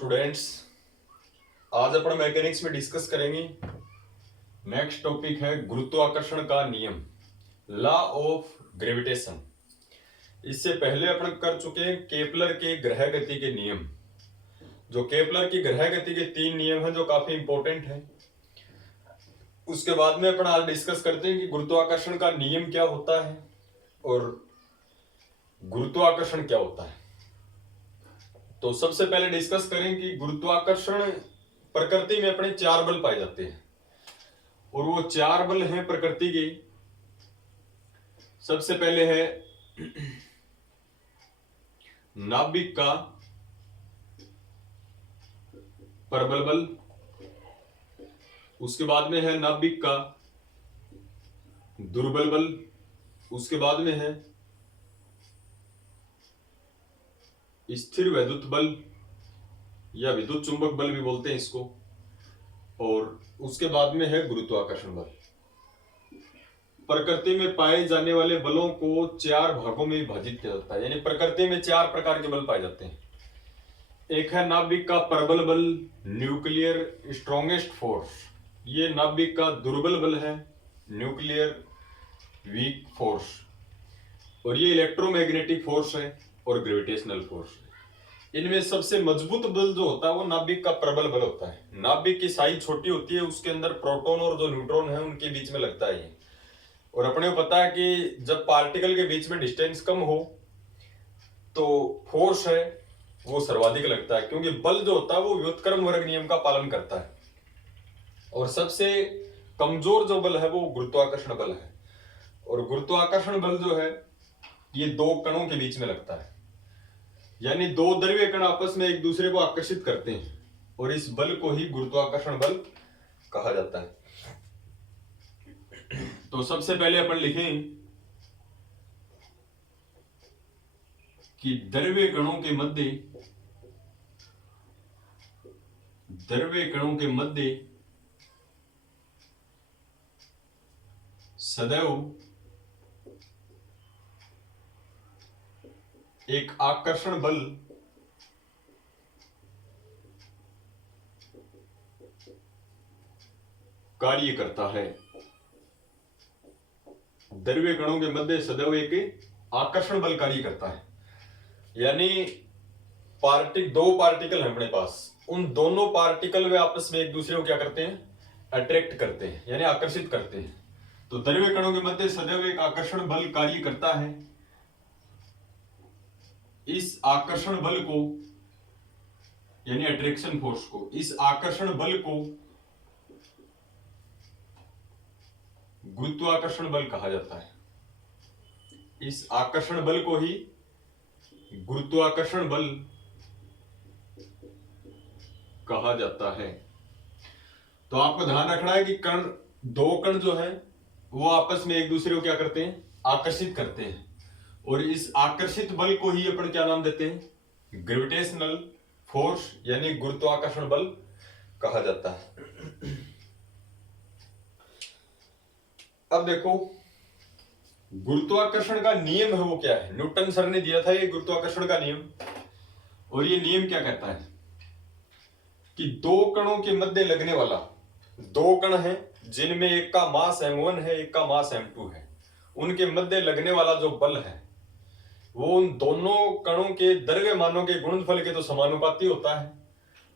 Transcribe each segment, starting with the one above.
Students, आज अपन mechanics में discuss करेंगे। नेक्स्ट टॉपिक है गुरुत्वाकर्षण का नियम, लॉ ऑफ ग्रेविटेशन। इससे पहले अपन कर चुके हैं केपलर के ग्रह गति के नियम। जो केपलर की ग्रह गति के 3 नियम हैं जो काफी इंपॉर्टेंट हैं। उसके बाद में अपन आज डिस्कस करते हैं कि गुरुत्वाकर्षण का नियम क्या होता है और गुरुत्वाकर्षण क्या होता है। तो सबसे पहले डिस्कस करें कि गुरुत्वाकर्षण प्रकृति में अपने 4 बल पाए जाते हैं और वो 4 बल हैं प्रकृति के। सबसे पहले है नाभिक का प्रबल बल, उसके बाद में है नाभिक का दुर्बल बल, उसके बाद में है स्थिर वैद्युत बल या विद्युत चुंबक बल भी बोलते हैं इसको, और उसके बाद में है गुरुत्वाकर्षण बल। प्रकृति में पाए जाने वाले बलों को 4 भागों में विभाजित किया जाता है, यानी प्रकृति में 4 प्रकार के बल पाए जाते हैं। एक है नाभिक का प्रबल बल, न्यूक्लियर स्ट्रॉन्गेस्ट फोर्स। ये नाभिक का दुर्बल बल है, न्यूक्लियर वीक फोर्स। और ये इलेक्ट्रोमैग्नेटिक फोर्स है और ग्रेविटेशनल फोर्स है। इनमें सबसे मजबूत बल जो होता है वो नाभिक का प्रबल बल होता है। नाभिक की साइज छोटी होती है, उसके अंदर प्रोटॉन और जो न्यूट्रॉन है उनके बीच में लगता है ये। और अपने को पता है कि जब पार्टिकल के बीच में डिस्टेंस कम हो तो फोर्स है वो सर्वाधिक लगता है, क्योंकि बल जो होता है वो व्युत्क्रम वर्ग नियम का पालन करता है। और सबसे कमजोर जो बल है वो गुरुत्वाकर्षण बल है। और गुरुत्वाकर्षण बल जो है ये 2 कणों के बीच में लगता है, यानी 2 द्रव्य कण आपस में एक दूसरे को आकर्षित करते हैं और इस बल को ही गुरुत्वाकर्षण बल कहा जाता है। तो सबसे पहले अपन लिखें कि द्रव्य कणों के मध्य सदैव एक आकर्षण बल कार्य करता है। द्रव्य कणों के मध्य सदैव एक आकर्षण बल कार्य करता है, यानी 2 पार्टिकल हैं अपने पास, उन दोनों पार्टिकल वे आपस में एक दूसरे को क्या करते हैं, अट्रैक्ट करते हैं, यानी आकर्षित करते हैं। तो द्रव्य कणों के मध्य सदैव एक आकर्षण बल कार्य करता है। इस आकर्षण बल को, यानी अट्रैक्शन फोर्स को, इस आकर्षण बल को गुरुत्वाकर्षण बल कहा जाता है। इस आकर्षण बल को ही गुरुत्वाकर्षण बल कहा जाता है। तो आपको ध्यान रखना है कि 2 कण जो है वो आपस में एक दूसरे को क्या करते हैं, आकर्षित करते हैं। और इस आकर्षित बल को ही अपन क्या नाम देते हैं, ग्रेविटेशनल फोर्स यानी गुरुत्वाकर्षण बल कहा जाता है। अब देखो गुरुत्वाकर्षण का नियम है वो क्या है। न्यूटन सर ने दिया था ये गुरुत्वाकर्षण का नियम, और ये नियम क्या कहता है कि 2 कणों के मध्य लगने वाला, 2 कण हैं जिनमें एक का मास m1 है, एक का मास m2 है, उनके मध्य लगने वाला जो बल है वो उन दोनों कणों के द्रव्यमानों के गुणनफल के तो समानुपाती होता है,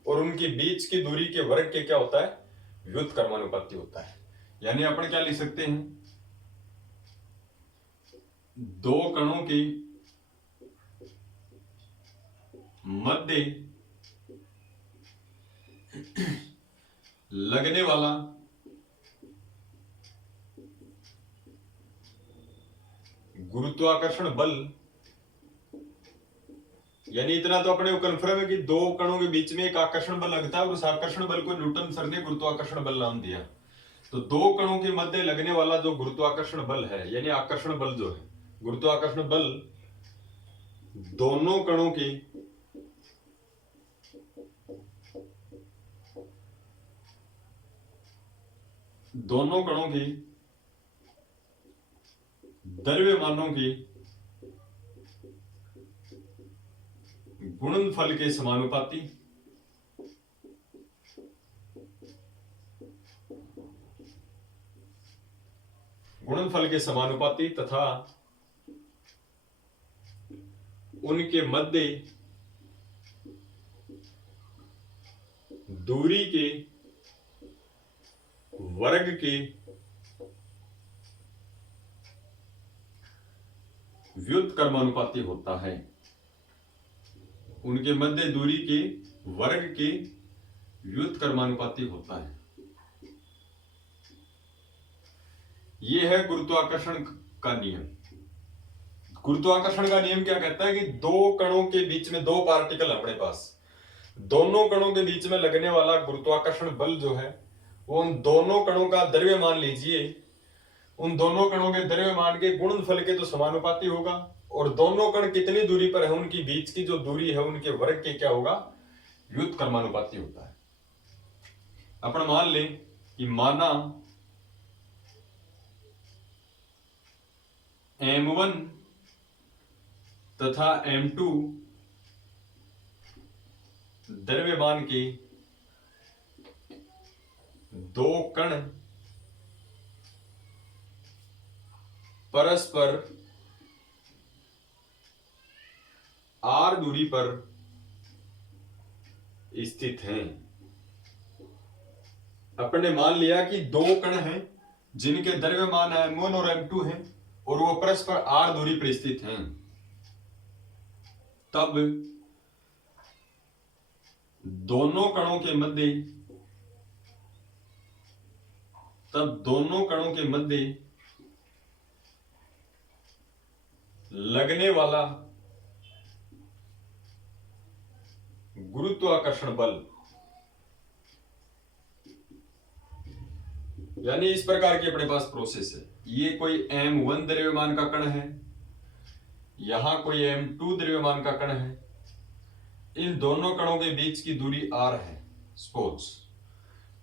और उनकी बीच की दूरी के वर्ग के क्या होता है, व्युत्क्रमानुपाती होता है। यानी अपन क्या लिख सकते हैं, 2 कणों के मध्य लगने वाला गुरुत्वाकर्षण बल, यानी इतना तो अपने को कंफर्म है कि 2 कणों के बीच में एक आकर्षण बल लगता है और उस आकर्षण बल को न्यूटन सर ने गुरुत्वाकर्षण बल नाम दिया। तो 2 कणों के मध्य लगने वाला जो गुरुत्वाकर्षण बल है, यानी आकर्षण बल जो है, गुरुत्वाकर्षण बल दोनों कणों की द्रव्यमानों की गुणनफल के समानुपाती गुणनफल के समानुपाती तथा उनके मध्य दूरी के वर्ग के व्युत्क्रमानुपाती होता है। उनके मध्य दूरी के वर्ग के व्युत्क्रमानुपाती होता है। यह है गुरुत्वाकर्षण का नियम। गुरुत्वाकर्षण का नियम क्या कहता है कि दो कणों के बीच में दो पार्टिकल है अपने पास, दोनों कणों के बीच में लगने वाला गुरुत्वाकर्षण बल जो है वो उन दोनों कणों का द्रव्यमान लीजिए, उन दोनों कणों के द्रव्यमान के गुणनफल के तो समानुपाती होगा, और दोनों कण कितनी दूरी पर है उनकी बीच की जो दूरी है उनके वर्ग के क्या होगा, व्युत्क्रमानुपाती होता है। अपन मान लें कि माना M1 तथा M2 द्रव्यमान के दो कण परस्पर r दूरी पर स्थित हैं। अपन ने मान लिया कि दो कण हैं जिनके द्रव्यमान M1 और M2 हैं और वो परस्पर r दूरी पर स्थित हैं। तब दोनों कणों के मध्य लगने वाला गुरुत्वाकर्षण बल, यानी इस प्रकार की अपने पास प्रोसेस है। ये कोई M1 द्रव्यमान का कण है, यहां कोई M2 द्रव्यमान का कण है, इन दोनों कणों के बीच की दूरी r है सपोज।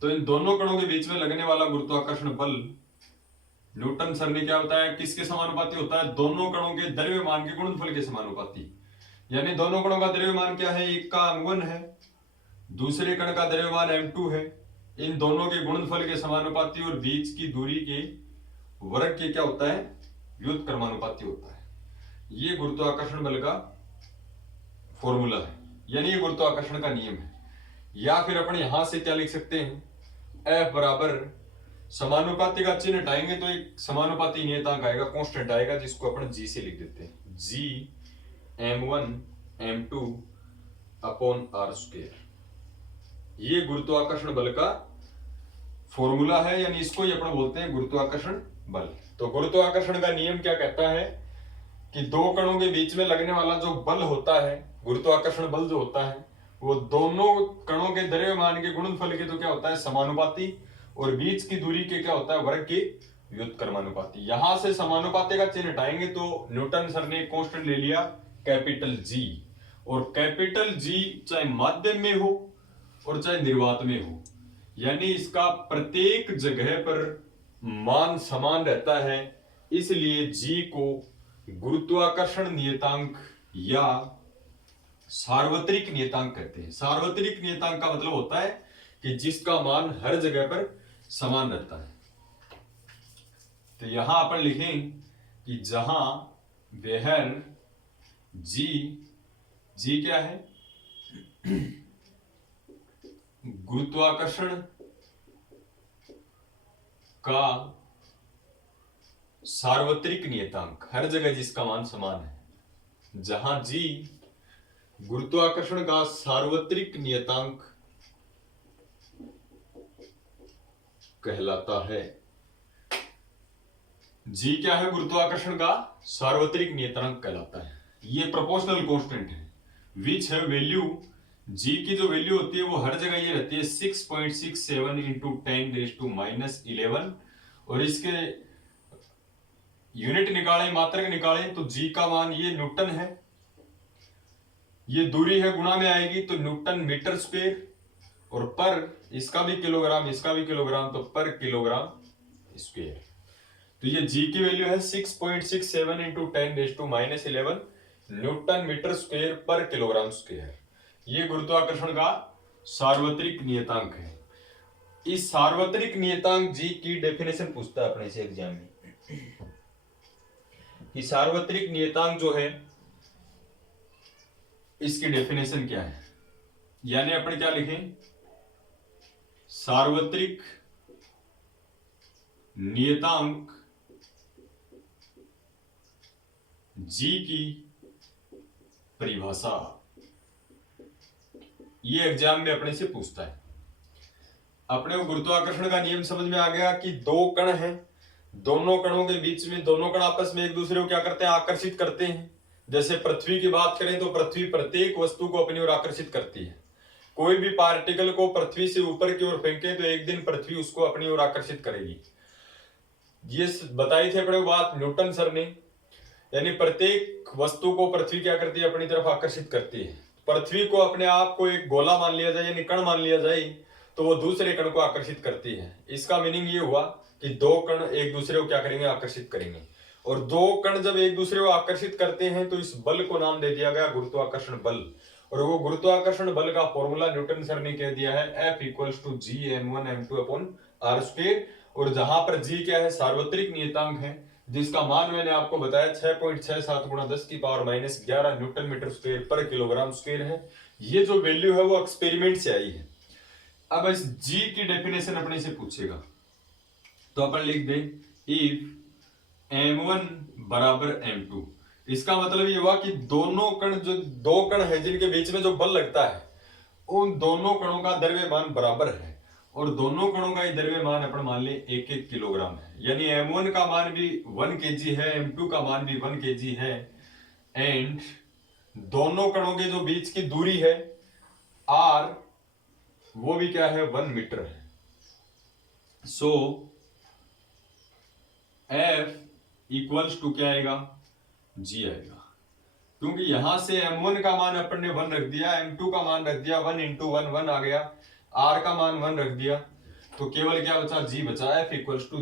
तो इन दोनों कणों के बीच में लगने वाला गुरुत्वाकर्षण बल न्यूटन सर ने क्या बताया, किसके समानुपाती होता है, दोनों कणों के द्रव्यमान के गुणनफल के समानुपाती। यानी दोनों कणों का द्रव्यमान क्या है, एक का M1 है, दूसरे कण का द्रव्यमान M2 है, इन दोनों के गुणनफल के समानुपाती और बीच की दूरी के वर्ग के क्या होता है, व्युत्क्रमानुपाती होता है। ये गुरुत्वाकर्षण बल का फॉर्मूला है, यानी ये गुरुत्वाकर्षण का नियम है। या फिर अपन यहां से क्या लिख सकते हैं, F बराबर समानुपाती का चिन्ह हटाएंगे तो एक समानुपाती नियतांक आएगा, कांस्टेंट आएगा, जिसको अपन G से लिख देते हैं, G M1 M2 upon R square. ये गुरुत्वाकर्षण बल का फॉर्मूला है, यानी इसको ही अपन बोलते हैं गुरुत्वाकर्षण बल। तो गुरुत्वाकर्षण का नियम क्या कहता है कि दो कणों के बीच में लगने वाला जो बल होता है, गुरुत्वाकर्षण बल जो होता है, वो दोनों कणों के द्रव्यमान के गुणनफल के तो क्या होता है, समानुपाती, और बीच की दूरी के क्या होता है, वर्ग के व्युत्क्रमानुपाती। यहां से समानुपाती का चिन्ह हटाएंगे तो न्यूटन सर ने कांस्टेंट ले लिया कैपिटल G, और कैपिटल G चाहे माध्यम में हो और चाहे निर्वात में हो, यानी इसका प्रत्येक जगह पर मान समान रहता है, इसलिए G को गुरुत्वाकर्षण नियतांक या सार्वत्रिक नियतांक कहते हैं। सार्वत्रिक नियतांक का मतलब होता है कि जिसका मान हर जगह पर समान रहता है। तो यहां अपन लिखें कि जहां वेहर G क्या है, गुरुत्वाकर्षण का सार्वत्रिक नियतांक, हर जगह जिसका मान समान है, जहां G गुरुत्वाकर्षण का सार्वत्रिक नियतांक कहलाता है। G क्या है, गुरुत्वाकर्षण का सार्वत्रिक नियतांक कहलाता है। ये प्रोपोर्शनल कांस्टेंट है, विच है वैल्यू, G की जो वैल्यू होती है वो हर जगह ये रहती है 6.67 इंटू 10⁻11, और इसके यूनिट निकालें, मात्रक निकालें तो G का मान ये न्यूटन है, ये दूरी है गुणा में आएगी तो न्यूटन मीटर स्क्वायर, और पर इसका भी किलोग्राम, इसका भी किलोग्राम, तो पर किलोग्राम स्क्वायर। तो ये G की वैल्यू है 6.67 इंटू 10⁻11 न्यूटन मीटर स्क्वायर पर किलोग्राम स्क्वायर। ये गुरुत्वाकर्षण का सार्वत्रिक नियतांक है। इस सार्वत्रिक नियतांक G की डेफिनेशन पूछता है अपने से एग्जाम में। कि सार्वत्रिक नियतांक जो है इसकी डेफिनेशन क्या है, यानी अपन क्या लिखें, सार्वत्रिक नियतांक जी की परिभाषा। ये एग्जाम में अपने से पूछता है। अपने को गुरुत्वाकर्षण का नियम समझ में आ गया कि दो कण हैं, दोनों कणों के बीच में दोनों कण आपस में एक दूसरे को क्या करते हैं, आकर्षित करते हैं। जैसे पृथ्वी की बात करें तो पृथ्वी प्रत्येक वस्तु को अपनी ओर आकर्षित करती है। कोई भी पार्टिकल को पृथ्वी से ऊपर की ओर फेंके तो एक दिन पृथ्वी उसको अपनी ओर आकर्षित करेगी। ये बताई थी अपने बात न्यूटन सर ने, यानी प्रत्येक वस्तु को पृथ्वी क्या करती है, अपनी तरफ आकर्षित करती है। पृथ्वी को अपने आप को एक गोला मान लिया जाए यानी कण मान लिया जाए तो वो दूसरे कण को आकर्षित करती है। इसका मीनिंग ये हुआ कि दो कण एक दूसरे को क्या करेंगे, आकर्षित करेंगे। और दो कण जब एक दूसरे को आकर्षित करते हैं तो इस बल को नाम दे दिया गया गुरुत्वाकर्षण बल। और वो गुरुत्वाकर्षण बल का फॉर्मूला न्यूटन सर ने कह दिया है F = G(m1m2)/r²। और जहां पर G क्या है, सार्वत्रिक नियतांक है, जिसका मान मैंने आपको बताया 6.67 × 10⁻11 न्यूटन मीटर स्क्वायर पर किलोग्राम स्क्वायर है। ये जो वैल्यू है वो एक्सपेरिमेंट से आई है। अब इस G की डेफिनेशन अपने से पूछेगा तो अपन लिख दे इफ m1 = m2। इसका मतलब ये हुआ कि दोनों कण, जो दो कण है जिनके बीच में जो बल लगता है, उन दोनों कणों का द्रव्यमान बराबर है। और दोनों कणों का द्रव्यमान अपन मान ले 1-1 किलोग्राम है। यानी m1 का मान भी 1 kg है, m2 का मान भी 1 kg है। एंड दोनों कणों के जो बीच की दूरी है r, वो भी क्या है, 1 मीटर है। सो F = क्या आएगा, G आएगा। क्योंकि यहां से m1 का मान अपन ने 1 रख दिया, m2 का मान रख दिया 1 × 1 1 आ गया, r का मान 1 रख दिया, तो केवल क्या बचा, G बचा। F =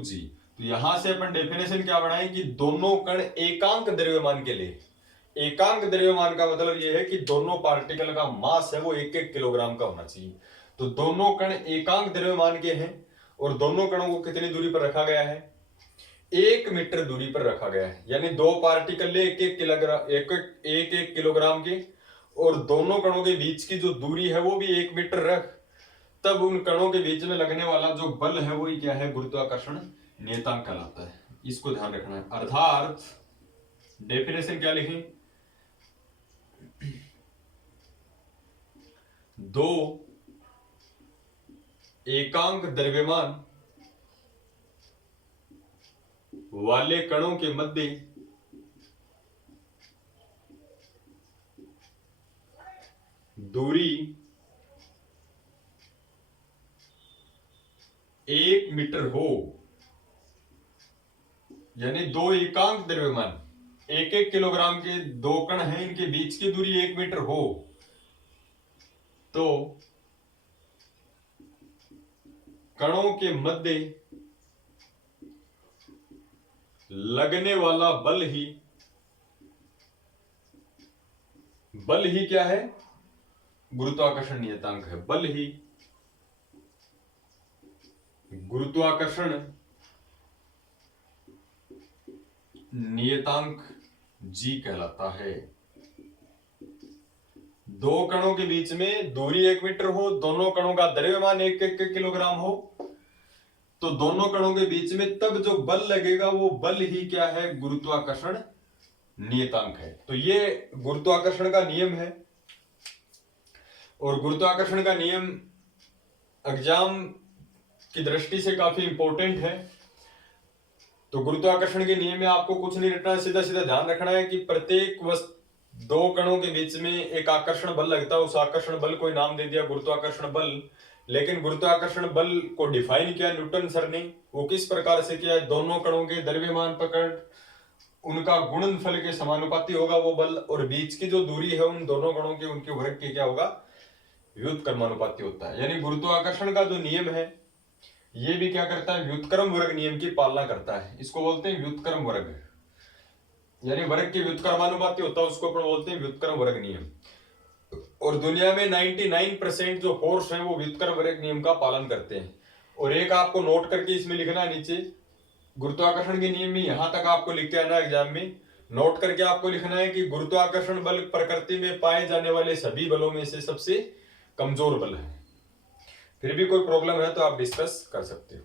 G। तो यहां से अपन डेफिनेशन क्या बनाए कि दोनों कण एकांक द्रव्यमान के लिए, एकांक द्रव्यमान का मतलब यह है कि दोनों पार्टिकल का मास है वो 1-1 किलोग्राम का होना चाहिए। तो दोनों कण एकांक द्रव्यमान के हैं और दोनों कणों को कितनी दूरी पर रखा गया है, 1 मीटर दूरी पर रखा गया है। यानी दो पार्टिकल ले 1-1 किलोग्राम के, और दोनों कणों के बीच की जो दूरी है वो भी 1 मीटर रख, तब उन कणों के बीच में लगने वाला जो बल है वही क्या है, गुरुत्वाकर्षण नियतांक कहलाता है। इसको ध्यान रखना है। अर्थात डेफिनेशन क्या लिखें, दो एकांक द्रव्यमान वाले कणों के मध्य दूरी 1 मीटर हो, यानी दो एकांक द्रव्यमान 1-1 किलोग्राम के दो कण हैं, इनके बीच की दूरी 1 मीटर हो, तो कणों के मध्य लगने वाला बल ही क्या है, गुरुत्वाकर्षण नियतांक है। बल ही गुरुत्वाकर्षण नियतांक G कहलाता है। दो कणों के बीच में दूरी 1 मीटर हो, दोनों कणों का द्रव्यमान 1-1 किलोग्राम हो, तो दोनों कणों के बीच में तब जो बल लगेगा वो बल ही क्या है, गुरुत्वाकर्षण नियतांक है। तो ये गुरुत्वाकर्षण का नियम है। और गुरुत्वाकर्षण का नियम एग्जाम की दृष्टि से काफी इंपॉर्टेंट है। तो गुरुत्वाकर्षण के नियम में आपको कुछ नहीं रखना है, सीधा सीधा ध्यान रखना है कि प्रत्येक दो कणों के बीच में एक आकर्षण बल लगता है, उस आकर्षण बल को नाम दे दिया गुरुत्वाकर्षण बल। लेकिन गुरुत्वाकर्षण बल को डिफाइन किया न्यूटन सर ने, वो किस प्रकार से किया, दोनों कणों के द्रव्यमान पकड़ उनका गुणनफल के समानुपाती होगा वो बल, और बीच की जो दूरी है उन दोनों कणों के उनके वर्ग के क्या होगा, व्युत्क्रमानुपाती होता है। यानी गुरुत्वाकर्षण का जो नियम है ये भी क्या करता है, व्युत्क्रम वर्ग नियम की पालना करता है। इसको बोलते हैं व्युत्क्रम वर्ग, यानी वर्ग के व्युत्क्रमानुपाती होता है, उसको अपन बोलते हैं व्युत्क्रम वर्ग नियम। और दुनिया में 99% जो फोर्स है वो व्युत्क्रम वर्ग नियम का पालन करते हैं। और एक आपको नोट करके इसमें लिखना है नीचे, गुरुत्वाकर्षण के नियम में यहां तक आपको लिख के आना एग्जाम में, नोट करके आपको लिखना है कि गुरुत्वाकर्षण बल प्रकृति में पाए जाने वाले सभी बलों में से सबसे कमजोर बल है। फिर भी कोई प्रॉब्लम है तो आप डिस्कस कर सकते हो।